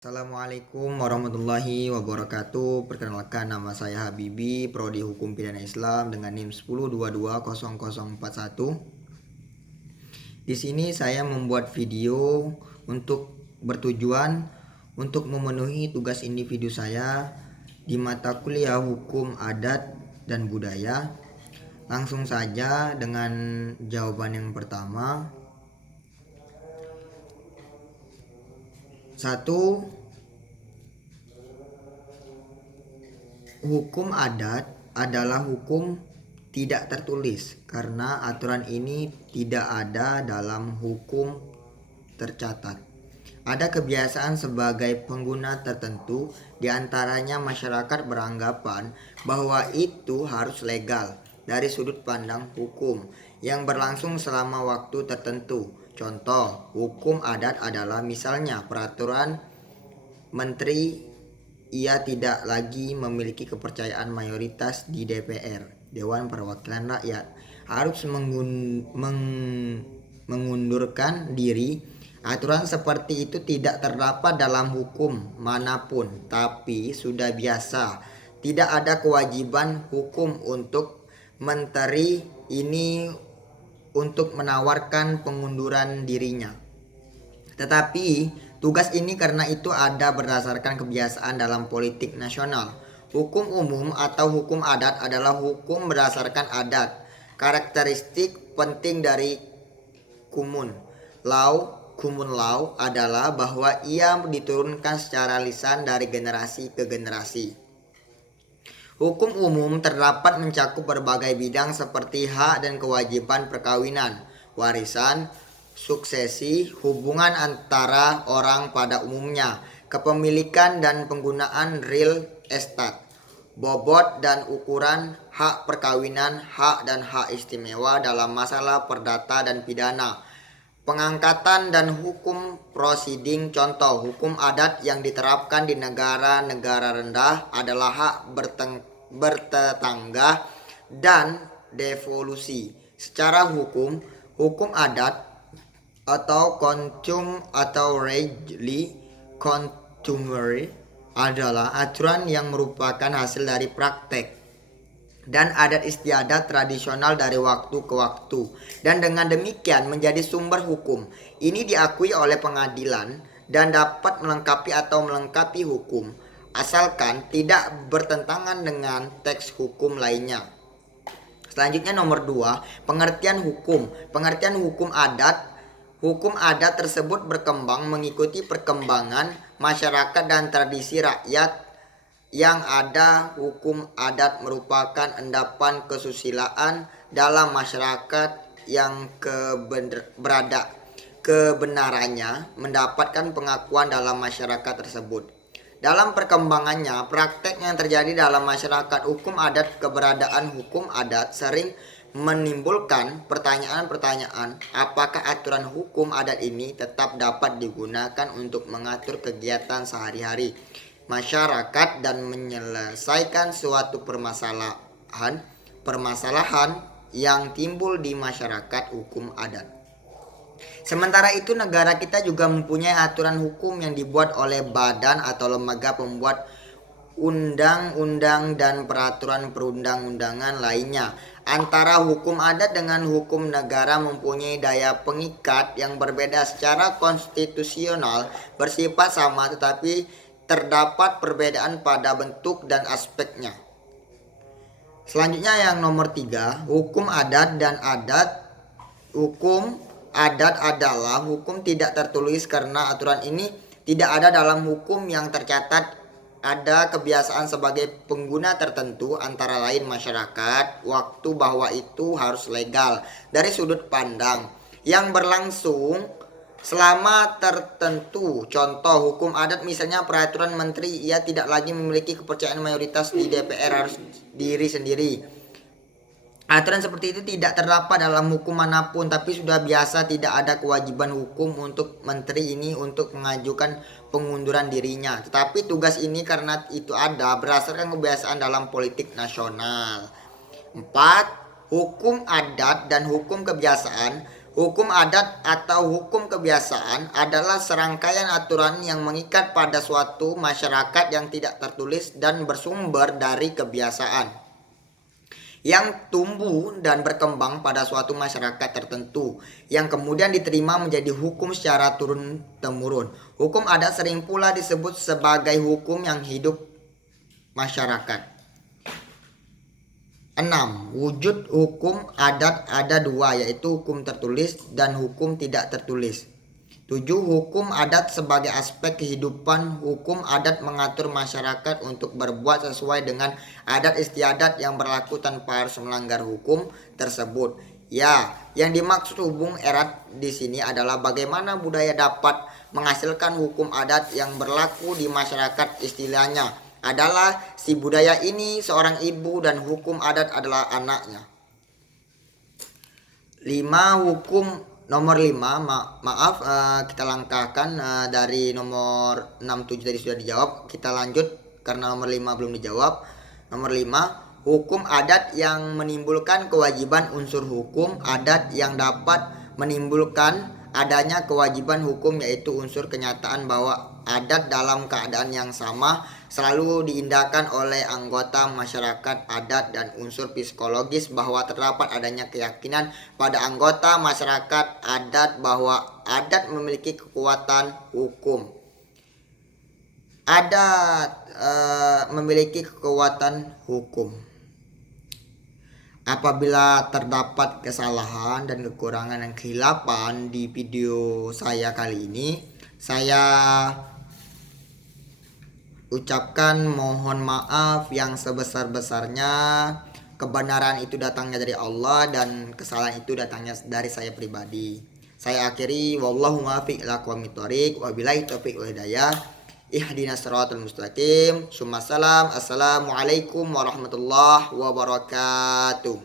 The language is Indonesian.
Assalamualaikum warahmatullahi wabarakatuh. Perkenalkan, nama saya Habibi, Prodi Hukum Pidana Islam dengan NIM 10220041. Di sini saya membuat video untuk bertujuan untuk memenuhi tugas individu saya di mata kuliah Hukum Adat dan Budaya. Langsung saja dengan jawaban yang pertama. 1. Hukum adat adalah hukum tidak tertulis karena aturan ini tidak ada dalam hukum tercatat. Ada kebiasaan sebagai pengguna tertentu, diantaranya masyarakat beranggapan bahwa itu harus legal dari sudut pandang hukum yang berlangsung selama waktu tertentu. Contoh, hukum adat adalah misalnya peraturan menteri ia tidak lagi memiliki kepercayaan mayoritas di DPR, Dewan Perwakilan Rakyat, harus mengundurkan diri. Aturan seperti itu tidak terdapat dalam hukum manapun, tapi sudah biasa. Tidak ada kewajiban hukum untuk menteri ini untuk menawarkan pengunduran dirinya. Tetapi tugas ini karena itu ada berdasarkan kebiasaan dalam politik nasional. Hukum umum atau hukum adat adalah hukum berdasarkan adat. Karakteristik penting dari common law adalah bahwa ia diturunkan secara lisan dari generasi ke generasi. Hukum umum terdapat mencakup berbagai bidang seperti hak dan kewajiban perkawinan, warisan, suksesi, hubungan antara orang pada umumnya, kepemilikan dan penggunaan real estate, bobot dan ukuran hak perkawinan, hak dan hak istimewa dalam masalah perdata dan pidana, pengangkatan dan hukum prosiding. Contoh, hukum adat yang diterapkan di negara-negara rendah adalah hak bertetangga dan devolusi. Secara hukum adat atau customary adalah aturan yang merupakan hasil dari praktek dan adat istiadat tradisional dari waktu ke waktu, dan dengan demikian menjadi sumber hukum. Ini diakui oleh pengadilan dan dapat melengkapi hukum, asalkan tidak bertentangan dengan teks hukum lainnya. Selanjutnya nomor 2, pengertian hukum. Pengertian hukum adat. Hukum adat tersebut berkembang mengikuti perkembangan masyarakat dan tradisi rakyat yang ada. Hukum adat merupakan endapan kesusilaan dalam masyarakat yang kebenarannya mendapatkan pengakuan dalam masyarakat tersebut. Dalam perkembangannya, praktek yang terjadi dalam masyarakat hukum adat, keberadaan hukum adat sering menimbulkan pertanyaan-pertanyaan, apakah aturan hukum adat ini tetap dapat digunakan untuk mengatur kegiatan sehari-hari masyarakat dan menyelesaikan suatu permasalahan yang timbul di masyarakat hukum adat. Sementara itu, negara kita juga mempunyai aturan hukum yang dibuat oleh badan atau lembaga pembuat undang-undang dan peraturan perundang-undangan lainnya. Antara hukum adat dengan hukum negara mempunyai daya pengikat yang berbeda. Secara konstitusional bersifat sama, tetapi terdapat perbedaan pada bentuk dan aspeknya. Selanjutnya yang nomor 3, hukum adat dan adat. Hukum adat adalah hukum tidak tertulis karena aturan ini tidak ada dalam hukum yang tercatat. Ada kebiasaan sebagai pengguna tertentu, antara lain masyarakat, waktu bahwa itu harus legal dari sudut pandang yang berlangsung selama tertentu. Contoh, hukum adat misalnya peraturan menteri ia tidak lagi memiliki kepercayaan mayoritas di DPR, harus diri sendiri. Aturan seperti itu tidak terdapat dalam hukum manapun, tapi sudah biasa. Tidak ada kewajiban hukum untuk menteri ini untuk mengajukan pengunduran dirinya. Tetapi tugas ini karena itu ada berdasarkan kebiasaan dalam politik nasional. 4. Hukum adat dan hukum kebiasaan. Hukum adat atau hukum kebiasaan adalah serangkaian aturan yang mengikat pada suatu masyarakat yang tidak tertulis dan bersumber dari kebiasaan yang tumbuh dan berkembang pada suatu masyarakat tertentu yang kemudian diterima menjadi hukum secara turun-temurun. Hukum adat sering pula disebut sebagai hukum yang hidup masyarakat. 6. Wujud hukum adat ada dua, yaitu hukum tertulis dan hukum tidak tertulis. 7. Hukum adat sebagai aspek kehidupan. Hukum adat mengatur masyarakat untuk berbuat sesuai dengan adat istiadat yang berlaku tanpa harus melanggar hukum tersebut. Ya, yang dimaksud hubung erat di sini adalah bagaimana budaya dapat menghasilkan hukum adat yang berlaku di masyarakat. Istilahnya adalah si budaya ini seorang ibu dan hukum adat adalah anaknya. 5. Hukum nomor 5, maaf kita langkahkan dari nomor 6, 7 tadi sudah dijawab. Kita lanjut karena nomor 5 belum dijawab. Nomor 5, hukum adat yang menimbulkan kewajiban. Unsur hukum adat yang dapat menimbulkan adanya kewajiban hukum yaitu unsur kenyataan bahwa adat dalam keadaan yang sama selalu diindahkan oleh anggota masyarakat adat, dan unsur psikologis bahwa terdapat adanya keyakinan pada anggota masyarakat adat bahwa adat memiliki kekuatan hukum. Adat memiliki kekuatan hukum. Apabila terdapat kesalahan dan kekurangan dan kehilapan di video saya kali ini, saya ucapkan mohon maaf yang sebesar-besarnya. Kebenaran itu datangnya dari Allah dan kesalahan itu datangnya dari saya pribadi. Saya akhiri, wallahu muwaffiq ila aqwamit thoriq, wabillahi taufiq wal hidayah. Ihdinas siratal mustaqim. Assalamualaikum warahmatullahi wabarakatuh.